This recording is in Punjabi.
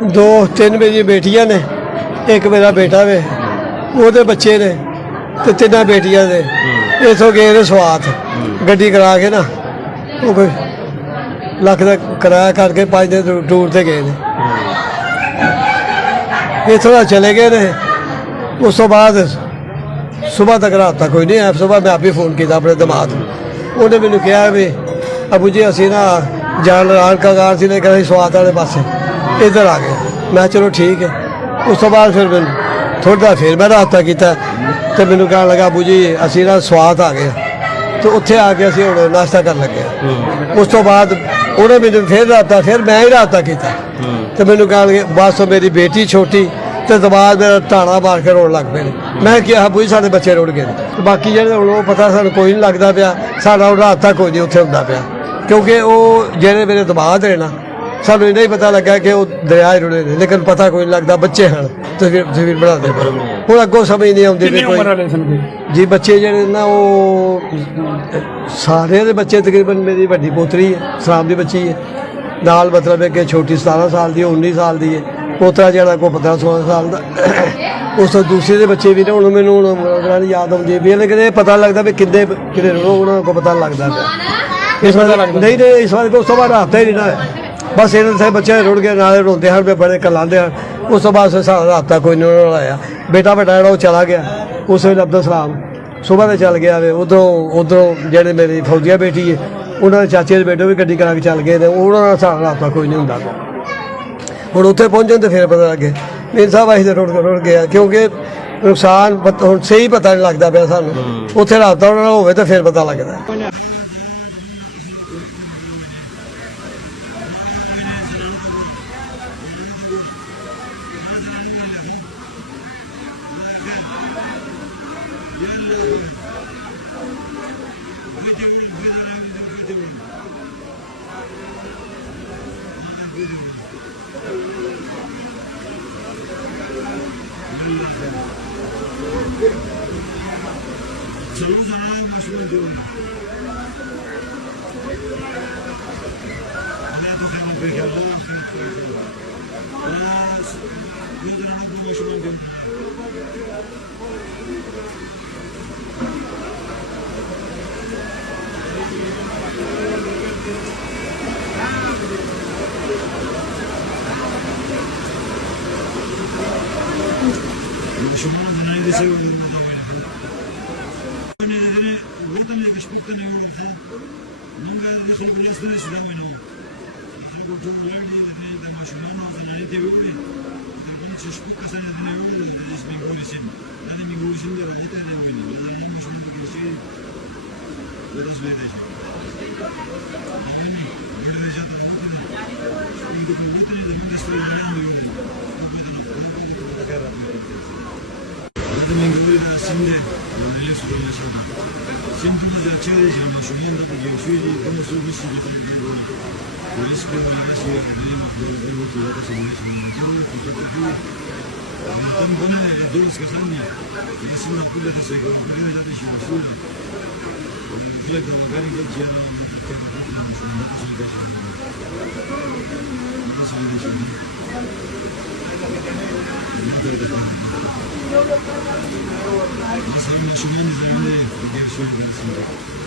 दो तीन मेरी बेटियां ने, एक मेरा बेटा वे, ਉਹਦੇ ਬੱਚੇ ਨੇ ਤੇ ਤਿੰਨਾਂ ਬੇਟੀਆਂ ਦੇ। ਇੱਥੋਂ ਗਏ ਨੇ ਸਵਾਤ ਗੱਡੀ ਕਰਾ ਕੇ ਨਾ, ਉਹ ਕੋਈ ਲੱਖ ਦਾ ਕਿਰਾਇਆ ਕਰਕੇ 5 ਦਿਨ ਟੂਰ ਤੇ ਗਏ ਨੇ। ਇੱਥੋਂ ਦਾ ਚਲੇ ਗਏ ਨੇ। ਉਸ ਤੋਂ ਬਾਅਦ ਸੁਬਾਹ ਤੱਕ ਰਾਤ ਤੱਕ ਕੋਈ ਨਹੀਂ ਆਇਆ। ਸੁਬਾਹ ਮੈਂ ਆਪੇ ਫੋਨ ਕੀਤਾ ਆਪਣੇ ਦਿਮਾਗ ਨੂੰ, ਉਹਨੇ ਮੈਨੂੰ ਕਿਹਾ ਵੀ ਅਬੂ ਜੀ ਅਸੀਂ ਨਾ ਜਾਣ ਕਗਾਰ ਸੀ ਨੇ ਕਹਿੰਦੇ ਸਵਾਤ ਵਾਲੇ ਪਾਸੇ ਇੱਧਰ ਆ ਗਏ। ਮੈਂ ਚਲੋ ਠੀਕ ਹੈ। ਉਸ ਤੋਂ ਬਾਅਦ ਫਿਰ ਮੈਨੂੰ ਥੋੜ੍ਹਾ ਜਿਹਾ ਫਿਰ ਮੈਂ ਰਾਬਤਾ ਕੀਤਾ ਤੇ ਮੈਨੂੰ ਕਹਿਣ ਲੱਗਾ ਅਬੂ ਜੀ ਅਸੀਂ ਨਾ ਸਵਾਤ ਆ ਗਏ ਤੇ ਉੱਥੇ ਆ ਕੇ ਅਸੀਂ ਹੁਣ ਨਾਸ਼ਤਾ ਕਰਨ ਲੱਗੇ। ਉਸ ਤੋਂ ਬਾਅਦ ਉਹਨੇ ਮੈਨੂੰ ਫਿਰ ਰਾਬਤਾ, ਫਿਰ ਮੈਂ ਹੀ ਰਾਬਤਾ ਕੀਤਾ ਤੇ ਮੈਨੂੰ ਕਹਿਣ ਲੱਗੇ ਬਸ ਮੇਰੀ ਬੇਟੀ ਛੋਟੀ ਤੇ ਦਬਾਅ ਮੇਰਾ ਢਾਣਾ ਮਾਰ ਕੇ ਰੋਣ ਲੱਗ ਪਏ ਨੇ। ਮੈਂ ਕਿਹਾ ਬੂਈ ਸਾਡੇ ਬੱਚੇ ਰੁੜ ਗਏ ਨੇ। ਬਾਕੀ ਜਿਹੜੇ ਹੁਣ ਉਹ ਪਤਾ ਸਾਨੂੰ ਕੋਈ ਨਹੀਂ ਲੱਗਦਾ ਪਿਆ, ਸਾਡਾ ਉਹ ਰਾਤ ਤੱਕ ਕੋਈ ਨਹੀਂ ਉੱਥੇ ਹੁੰਦਾ ਪਿਆ, ਕਿਉਂਕਿ ਉਹ ਜਿਹੜੇ ਮੇਰੇ ਦਬਾਅ ਦੇ ਨਾ ਸਾਨੂੰ ਇੰਨਾ ਹੀ ਪਤਾ ਲੱਗਾ ਕਿ ਉਹ ਦਰਿਆ ਹੀ ਰੁੜੇ ਨੇ, ਲੇਕਿਨ ਪਤਾ ਕੋਈ ਨਹੀਂ ਲੱਗਦਾ। ਬੱਚੇ ਹਨ ਤਸਵੀਰ ਬਣਾਉਂਦੇ ਪਰ ਹੁਣ ਅੱਗੋਂ ਸਮਝ ਨਹੀਂ ਆਉਂਦੀ ਵੀ ਕੋਈ ਜੀ ਬੱਚੇ ਜਿਹੜੇ ਨਾ ਉਹ ਸਾਰਿਆਂ ਦੇ ਬੱਚੇ ਤਕਰੀਬਨ ਮੇਰੀ ਵੱਡੀ ਪੋਤਰੀ ਹੈ ਸਲਾਮ ਦੀ ਬੱਚੀ ਹੈ, ਨਾਲ ਮਤਲਬ ਹੈ ਕਿ ਛੋਟੀ 17 ਸਾਲ ਦੀ 19 ਸਾਲ ਦੀ ਹੈ, ਪੋਤਰਾ ਜਿਹੜਾ ਕੋਈ 15-16 ਸਾਲ ਦਾ। ਉਸ ਤੋਂ ਦੂਸਰੇ ਦੇ ਬੱਚੇ ਵੀ ਨੇ। ਹੁਣ ਮੈਨੂੰ ਹੁਣ ਯਾਦ ਆਉਂਦੀ ਵੀ ਲੇਕਿਨ ਇਹ ਪਤਾ ਲੱਗਦਾ ਵੀ ਕਿੰਨੇ ਉਹਨਾਂ ਕੋਲ ਪਤਾ ਲੱਗਦਾ ਪਿਆ ਇਸ ਵਾਰ ਨਹੀਂ ਇਸ ਵਾਰ ਉਸ ਤੋਂ ਬਾਅਦ ਹਫ਼ਤਾ ਹੀ ਨਹੀਂ ਨਾ ਬਸ ਇਹਨਾਂ ਦੇ ਬੱਚੇ ਰੁੜ ਗਏ, ਨਾਲੇ ਰੋਂਦੇ ਹਨ, ਬੜੇ ਕਲਾਉਂਦੇ ਹਨ। ਉਸ ਤੋਂ ਬਾਅਦ ਸਾਡਾ ਰਾਬਤਾ ਕੋਈ ਨਹੀਂ ਉਹਨਾਂ ਨਾਲ ਆਇਆ। ਬੇਟਾ ਵੱਡਾ ਜਿਹੜਾ ਉਹ ਚਲਾ ਗਿਆ ਉਸ ਵੇਲੇ ਅਬਦੁਲ ਸਲਾਮ ਸੁਬਾਹ ਦੇ ਚੱਲ ਗਿਆ ਵੇ। ਉੱਧਰੋਂ ਜਿਹੜੇ ਮੇਰੀ ਫੌਜੀਆ ਬੇਟੀ ਹੈ ਉਹਨਾਂ ਦੇ ਚਾਚੇ ਦੇ ਬੇਟੇ ਵੀ ਗੱਡੀ ਕਰਾ ਕੇ ਚੱਲ ਗਏ ਨੇ। ਉਹਨਾਂ ਨਾਲ ਸਾਡਾ ਰਾਬਤਾ ਕੋਈ ਨਹੀਂ ਹੁੰਦਾ। ਹੁਣ ਉੱਥੇ ਪਹੁੰਚਣ ਤੇ ਫਿਰ ਪਤਾ ਲੱਗੇ ਮੇਰੇ ਸਾਹਿਬ ਅਸੀਂ ਤਾਂ ਰੁੜ ਗਿਆ, ਕਿਉਂਕਿ ਨੁਕਸਾਨ ਹੁਣ ਸਹੀ ਪਤਾ ਨਹੀਂ ਲੱਗਦਾ ਪਿਆ ਸਾਨੂੰ। ਉੱਥੇ ਰਾਬਤਾ ਉਹਨਾਂ ਨਾਲ ਹੋਵੇ ਤਾਂ ਫਿਰ ਪਤਾ ਲੱਗਦਾ। Nasıl bir